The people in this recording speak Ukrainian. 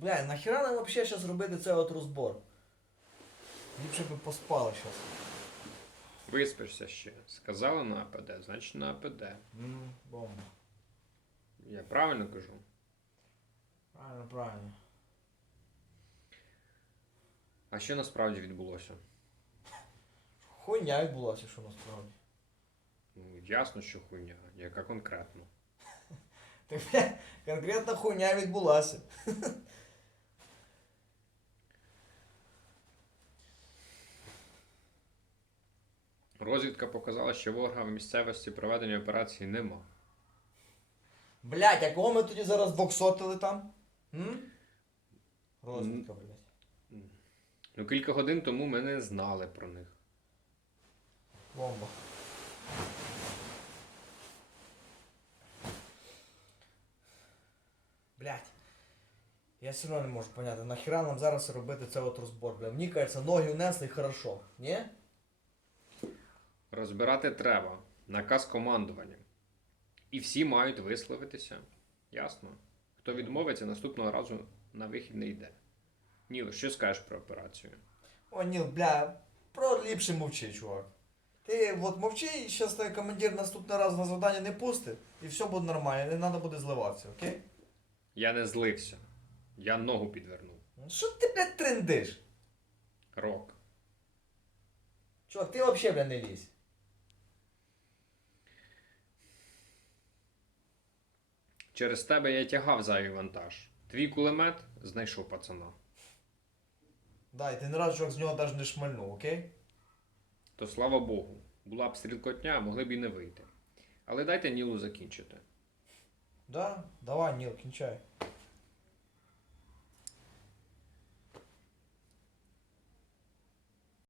Бля, нахіра нам вообще зараз робити цей от розбор? Ліпше би поспали зараз. Виспишся ще. Сказали на АПД, значить на АПД. Ммм, бомба. Я правильно кажу? Правильно, правильно. А що насправді відбулося? Хуйня відбулася, що насправді. Ну, ясно, що хуйня. Яка конкретно. Так, бля, конкретна хуйня відбулася. Розвідка показала, що ворога в місцевості проведення операції нема. Блять, а кого ми тоді зараз боксотили там? М? Розвідка, блять. Ну, кілька годин тому ми не знали про них. Бомба. Блять. Я все одно не можу поняти, нахіра нам зараз робити цей от розбор, бля. Мені кажеться, ноги внесли хорошо. Ні? Розбирати треба. Наказ командування. І всі мають висловитися. Ясно. Хто відмовиться, наступного разу на вихід не йде. Ніл, що скажеш про операцію? О, Ніл, бля, про ліпше мовчи, чувак. Ти от мовчи, і зараз той командир наступний раз на завдання не пустить, і все буде нормально, не треба буде зливатися, окей? Я не злився. Я ногу підвернув. Ну, Що ти, блядь, трендиш? Рок. Чувак, ти взагалі, бля, не лізь. Через тебе я тягав зайвий вантаж. Твій кулемет знайшов пацана. Да, і ти не раз, чувак, з нього навіть не шмальнув, окей? То слава Богу, була б стрілкотня, могли б і не вийти. Але дайте Нілу закінчити. Да, давай, Ніл, кінчай.